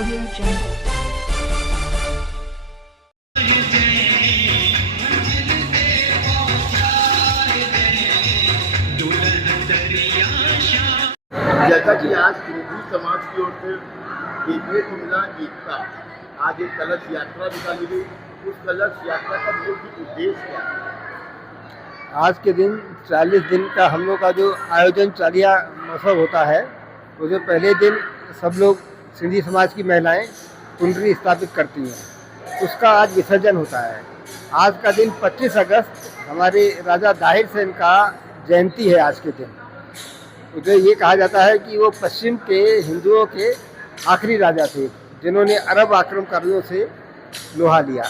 Audio Jungle. जैसा कि आज सिंधी समाज की ओर से देखने को मिला एकता, आज एक कलश यात्रा निकाली गई। उस कलश यात्रा का मुख्य उद्देश्य क्या है? आज के दिन 40 दिन का हम लोग का जो आयोजन चालिया महोत्सव होता है, उससे पहले दिन सब लोग सिंधी समाज की महिलाएं कुंडली स्थापित करती हैं। उसका आज विसर्जन होता है। आज का दिन 25 अगस्त हमारे राजा दाहिर सेन का जयंती है। आज के दिन उसे ये कहा जाता है कि वो पश्चिम के हिंदुओं के आखिरी राजा थे जिन्होंने अरब आक्रमणकारियों से लोहा लिया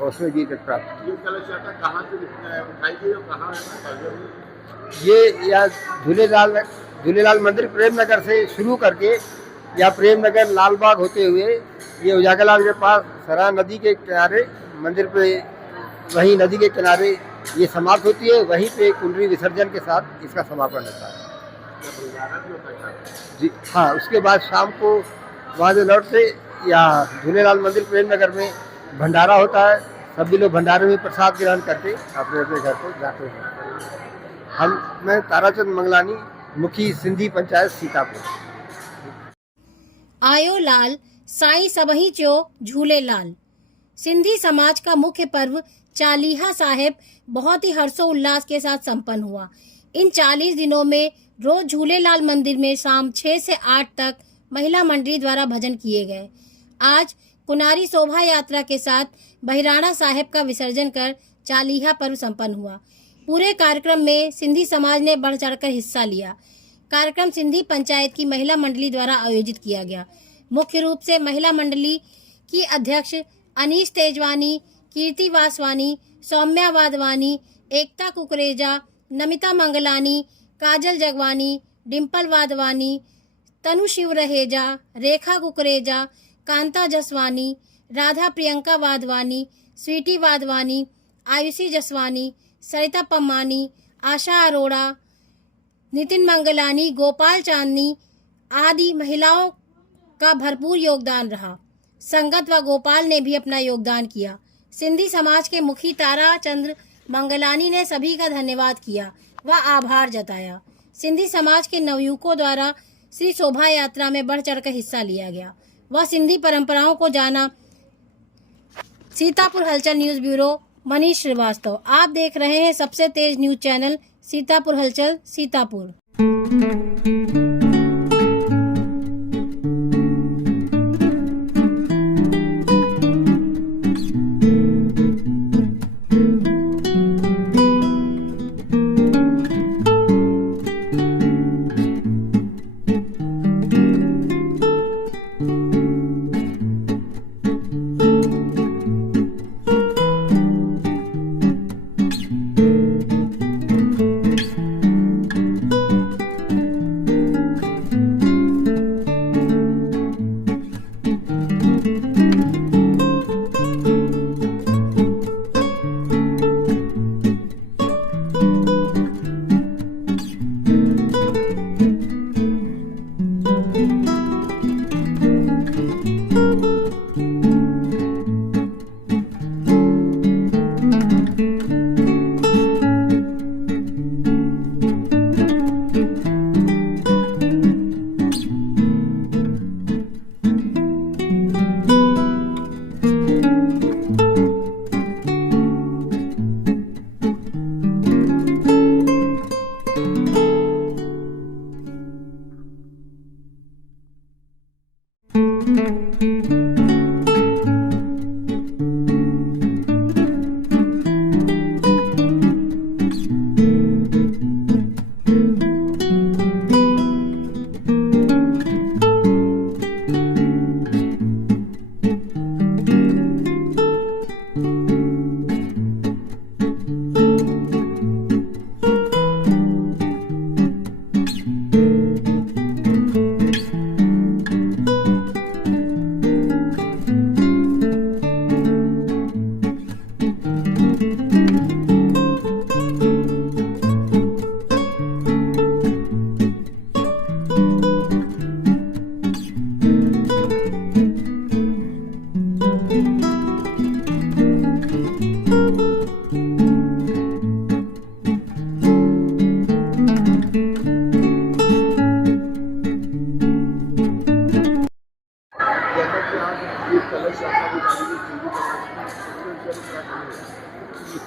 और उसमें जीत प्राप्त की। ये कलश यात्रा कहाँ से उठाई गई और कहाँ है? ये या झूलेलाल मंदिर प्रेम नगर से शुरू करके या प्रेम नगर लालबाग होते हुए ये उजागरलाल के पास सरा नदी के किनारे मंदिर पे, वहीं नदी के किनारे ये समाप्त होती है। वहीं पे कुंडली विसर्जन के साथ इसका समापन होता है। जी हाँ, उसके बाद शाम को वहाँ से लौट से या झूलेलाल मंदिर प्रेम नगर में भंडारा होता है। सभी लोग भंडारे में प्रसाद ग्रहण करके अपने अपने घर को जाते हैं। मैं ताराचंद मंगलानी, मुखी सिंधी पंचायत सीतापुर। आयो लाल साईं सबही चो झूलेलाल। सिंधी समाज का मुख्य पर्व चालीहा साहिब बहुत ही हर्षोल्लास के साथ संपन्न हुआ। इन 40 दिनों में रोज झूलेलाल मंदिर में शाम 6 से 8 तक महिला मंडली द्वारा भजन किए गए। आज कुनारी शोभा यात्रा के साथ बहिराणा साहिब का विसर्जन कर चालीहा पर्व संपन्न हुआ। पूरे कार्यक्रम में सिंधी समाज ने बढ़ चढ़कर हिस्सा लिया। कार्यक्रम सिंधी पंचायत की महिला मंडली द्वारा आयोजित किया गया। मुख्य रूप से महिला मंडली की अध्यक्ष अनीस तेजवानी, कीर्ति वासवानी, सौम्या वाधवानी, एकता कुकरेजा, नमिता मंगलानी, काजल जगवानी, डिम्पल वाधवानी, तनु शिव रहेजा, रेखा कुकरेजा, कांता जसवानी, राधा प्रियंका वाधवानी, स्वीटी वाधवानी, आयुषी जसवानी, सरिता पम्मानी, आशा अरोड़ा, नितिन मंगलानी, गोपाल चांदनी आदि महिलाओं का भरपूर योगदान रहा। संगत व गोपाल ने भी अपना योगदान किया। सिंधी समाज के मुखी तारा चंद्र मंगलानी ने सभी का धन्यवाद किया व आभार जताया। सिंधी समाज के नवयुवकों द्वारा श्री शोभा यात्रा में बढ़ चढ़कर हिस्सा लिया गया व सिंधी परंपराओं को जाना। सीतापुर हलचल न्यूज ब्यूरो, मनीष श्रीवास्तव। आप देख रहे हैं सबसे तेज न्यूज चैनल सीतापुर हलचल, सीतापुर।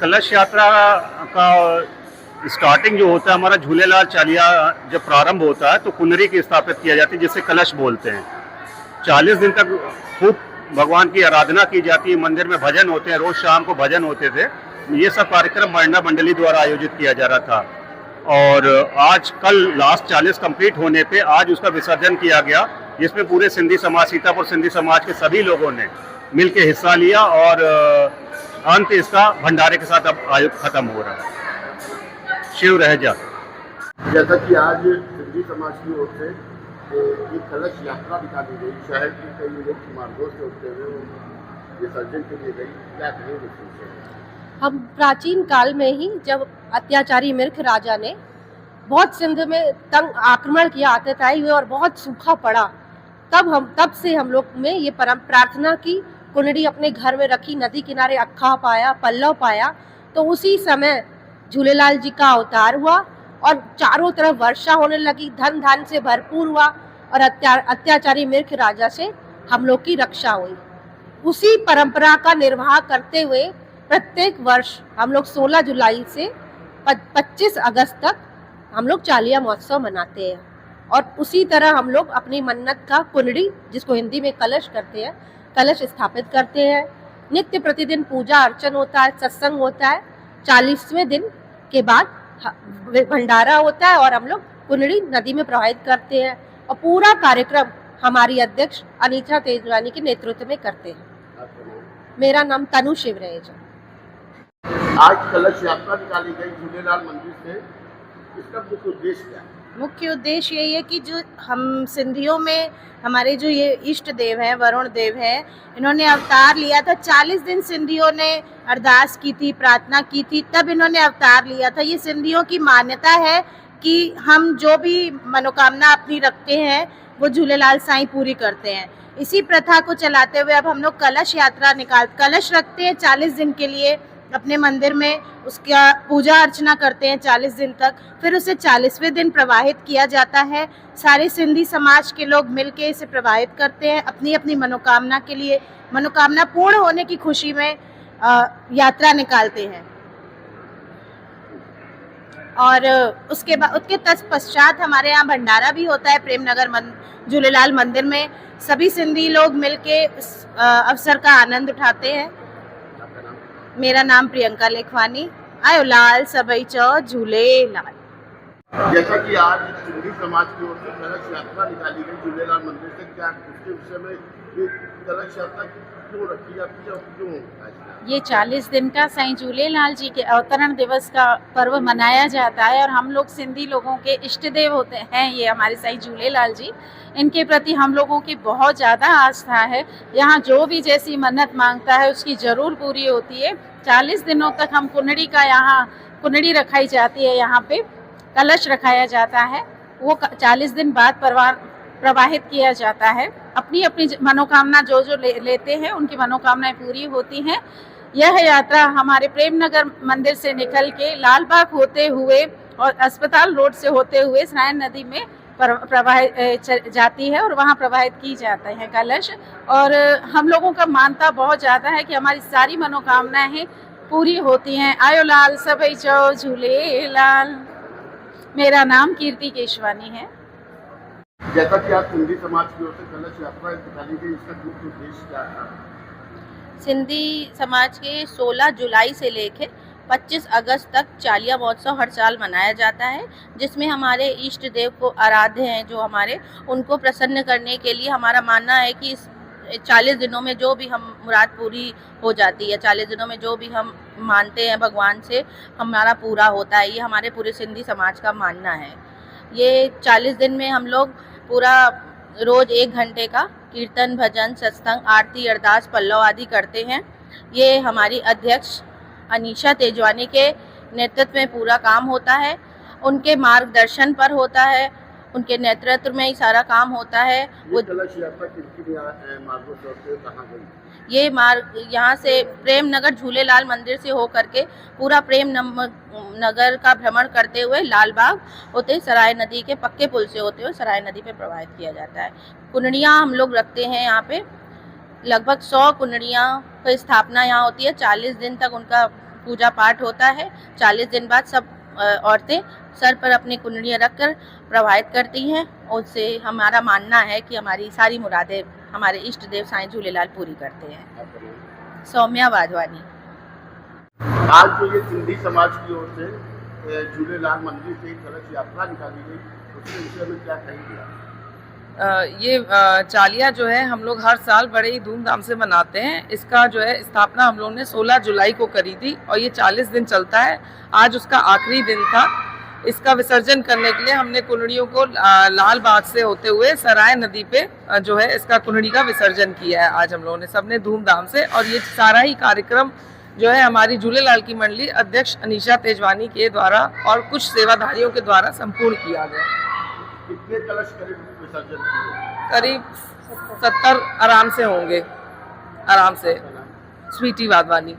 कलश यात्रा का स्टार्टिंग जो होता है हमारा झूलेलाल चालिया जब प्रारंभ होता है तो कुनरी की स्थापित किया जाती है जिसे कलश बोलते हैं। 40 दिन तक खूब भगवान की आराधना की जाती है, मंदिर में भजन होते हैं, रोज शाम को भजन होते थे। ये सब कार्यक्रम महिला मंडली द्वारा आयोजित किया जा रहा था और आज कल लास्ट 40 कंप्लीट होने पे आज उसका विसर्जन किया गया, जिसमें पूरे सिंधी समाज, सीतापुर सिंधी समाज के सभी लोगों ने मिलकर हिस्सा लिया और अंत इसका भंडारे के साथ अब आयोजन खत्म हो रहा है। शिव रह जा। जैसा कि आज सिंधी समाज की ओर से एक कलश यात्रा निकाली गई, शहर के कई मुख्य मार्गों से होते हुए विसर्जन के लिए गई, क्या कहेंगे? हम प्राचीन काल में ही जब अत्याचारी मिर्ख राजा ने बहुत सिंध में तंग आक्रमण किया, अत्याचारी हुए और बहुत सूखा पड़ा, तब से हम लोग में ये प्रार्थना की, कुंडड़ी अपने घर में रखी, नदी किनारे अक्खा पाया, पल्लव पाया, तो उसी समय झूलेलाल जी का अवतार हुआ और चारों तरफ वर्षा होने लगी, धन धान से भरपूर हुआ और अत्याचारी मिर्ख राजा से हम लोग की रक्षा हुई। उसी परंपरा का निर्वाह करते हुए प्रत्येक वर्ष हम लोग 16 जुलाई से 25 अगस्त तक हम लोग चालिया महोत्सव मनाते हैं और उसी तरह हम लोग अपनी मन्नत का कुंडड़ी, जिसको हिंदी में कलश कहते हैं, कलश स्थापित करते हैं। नित्य प्रतिदिन पूजा अर्चन होता है, सत्संग होता है। 40वें दिन के बाद भंडारा होता है और हम लोग कुंडड़ी नदी में प्रवाहित करते हैं और पूरा कार्यक्रम हमारी अध्यक्ष अनीता तेजवानी के नेतृत्व में करते हैं। मेरा नाम तनु शिव रहेजा। आज कलश यात्रा निकाली गई झूलेलाल मंदिर से, इसका मुख्य उद्देश्य क्या है? मुख्य उद्देश्य यही है कि जो हम सिंधियों में हमारे जो ये इष्ट देव हैं, वरुण देव हैं, इन्होंने अवतार लिया था। 40 दिन सिंधियों ने अरदास की थी, प्रार्थना की थी, तब इन्होंने अवतार लिया था। ये सिंधियों की मान्यता है कि हम जो भी मनोकामना अपनी रखते हैं वो झूलेलाल साईं पूरी करते हैं। इसी प्रथा को चलाते हुए अब हम लोग कलश यात्रा कलश रखते हैं 40 दिन के लिए अपने मंदिर में, उसका पूजा अर्चना करते हैं 40 दिन तक, फिर उसे 40वें दिन प्रवाहित किया जाता है। सारे सिंधी समाज के लोग मिलके इसे प्रवाहित करते हैं अपनी अपनी मनोकामना के लिए, मनोकामना पूर्ण होने की खुशी में यात्रा निकालते हैं। और उसके तत्पश्चात हमारे यहाँ भंडारा भी होता है प्रेमनगर झूलेलाल मंदिर में। सभी सिंधी लोग मिलके इस अवसर का आनंद उठाते हैं। मेरा नाम प्रियंका लेखवानी। आयो लाल सबई चौ झूलेलाल। जैसा कि आज सिंधी समाज की ओर से कलश यात्रा निकाली गई झूलेलाल मंदिर से, क्या उसके विषय में ये कलश यात्रा क्यों रखी जाती है और क्यों? ये 40 दिन का साईं झूलेलाल जी के अवतरण दिवस का पर्व मनाया जाता है और हम लोग सिंधी लोगों के इष्ट देव होते हैं ये हमारे साईं झूलेलाल जी। इनके प्रति हम लोगों की बहुत ज़्यादा आस्था है। यहाँ जो भी जैसी मन्नत मांगता है उसकी ज़रूर पूरी होती है। 40 दिनों तक हम कुंडड़ी का यहाँ कुंडड़ी रखाई जाती है, यहाँ पे कलश रखाया जाता है, वो 40 दिन बाद प्रवाहित किया जाता है। अपनी अपनी मनोकामना जो लेते हैं उनकी मनोकामनाएं पूरी होती हैं। यह यात्रा हमारे प्रेमनगर मंदिर से निकल के लालबाग होते हुए और अस्पताल रोड से होते हुए सरायन नदी में प्रवाहित जाती है और वहाँ प्रवाहित की जाता है कलश। और हम लोगों का मानता बहुत ज़्यादा है कि हमारी सारी मनोकामनाएं पूरी होती हैं। आयो लाल सबई चौ झूलेलाल। मेरा नाम कीर्ति केशवानी है। जैसा कि आज सिंधी समाज की ओर से कलश यात्रा निकाली गई, इसका मुख्य उद्देश्य क्या था? सिंधी समाज के 16 जुलाई से लेकर 25 अगस्त तक चालिया महोत्सव हर साल मनाया जाता है, जिसमें हमारे इष्ट देव को आराध्य हैं जो हमारे, उनको प्रसन्न करने के लिए हमारा मानना है कि इस 40 दिनों में जो भी हम मुराद पूरी हो जाती है, 40 दिनों में जो भी हम मानते हैं भगवान से हमारा पूरा होता है। ये हमारे पूरे सिंधी समाज का मानना है। ये 40 दिन में हम लोग पूरा रोज 1 घंटे का कीर्तन, भजन, सत्संग, आरती, अरदास, पल्लव आदि करते हैं। ये हमारी अध्यक्ष अनीता तेजवानी के नेतृत्व में पूरा काम होता है, उनके मार्गदर्शन पर होता है, उनके नेतृत्व में ही सारा काम होता है। वो कलश यात्रा किन मार्गों से कहाँ गई? ये मार्ग यहाँ से प्रेम नगर झूलेलाल मंदिर से होकर के पूरा प्रेम नगर का भ्रमण करते हुए लालबाग होते सराय नदी के पक्के पुल से होते हुए सराय नदी पे प्रवाहित किया जाता है। कुंडड़ियाँ हम लोग रखते हैं यहाँ पे, लगभग 100 कुंडड़ियाँ की स्थापना यहाँ होती है। 40 दिन तक उनका पूजा पाठ होता है। 40 दिन बाद सब औरतें सर पर अपनी कुंडलियाँ रखकर प्रवाहित करती हैं। उससे हमारा मानना है कि हमारी सारी मुरादें हमारे इष्ट देव साईं झूलेलाल पूरी करते हैं। सौम्या वाधवानी। आज जो ये सिंधी समाज की ओर से झूलेलाल मंदिर से कलश यात्रा निकाली गई, उसके विषय में क्या कहेंगे आप? ये चालिया जो है हम लोग हर साल बड़े ही धूमधाम से मनाते हैं। इसका जो है स्थापना हम लोग ने 16 जुलाई को करी थी और ये 40 दिन चलता है। आज उसका आखिरी दिन था। इसका विसर्जन करने के लिए हमने कुंडड़ियों को लाल बाग से होते हुए सराय नदी पे जो है इसका कुंडड़ी का विसर्जन किया है आज हम लोगों ने सबने धूमधाम से। और ये सारा ही कार्यक्रम जो है हमारी झूलेलाल की मंडली अध्यक्ष अनीशा तेजवानी के द्वारा और कुछ सेवाधारियों के द्वारा संपूर्ण किया गया। कितने कलश करीब विसर्जन किए? करीब 70 आराम से होंगे, आराम से। स्वीटी वाधवानी।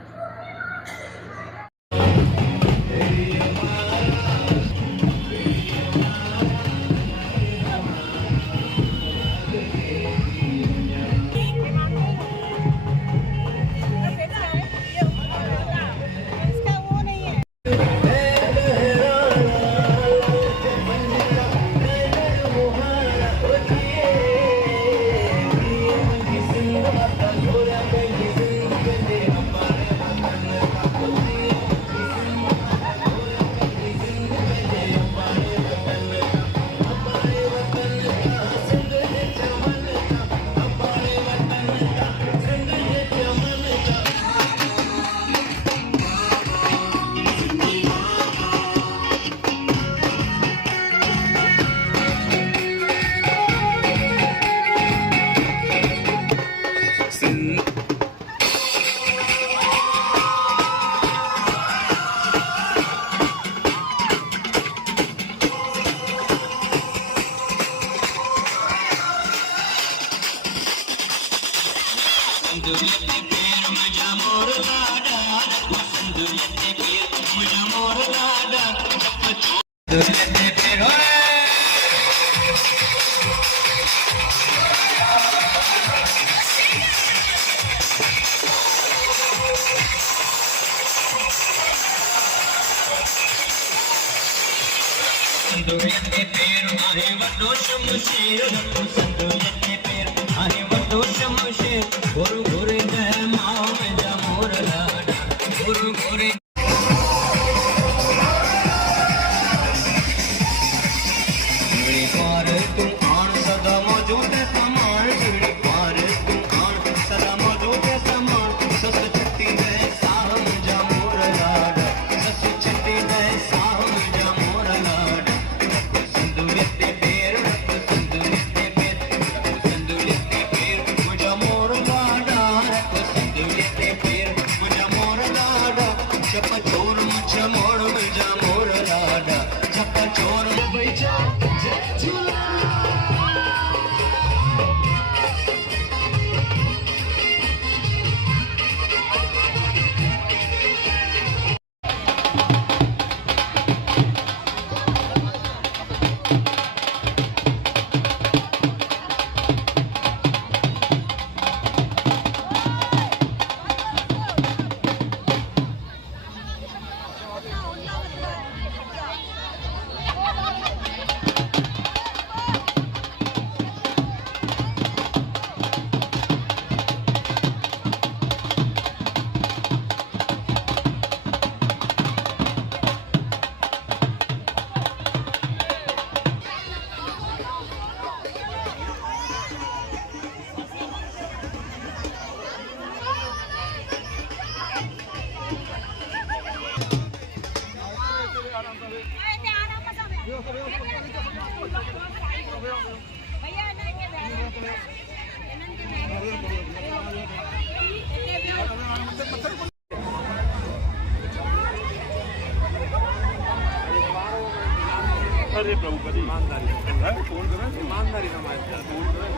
अरे प्रभु कभी ईमानदारी है फोन करें ईमानदारी का मार फोन करें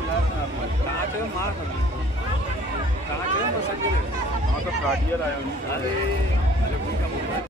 कहाँ से मार कहाँ से मसंगे तो काटियर आया अरे अरे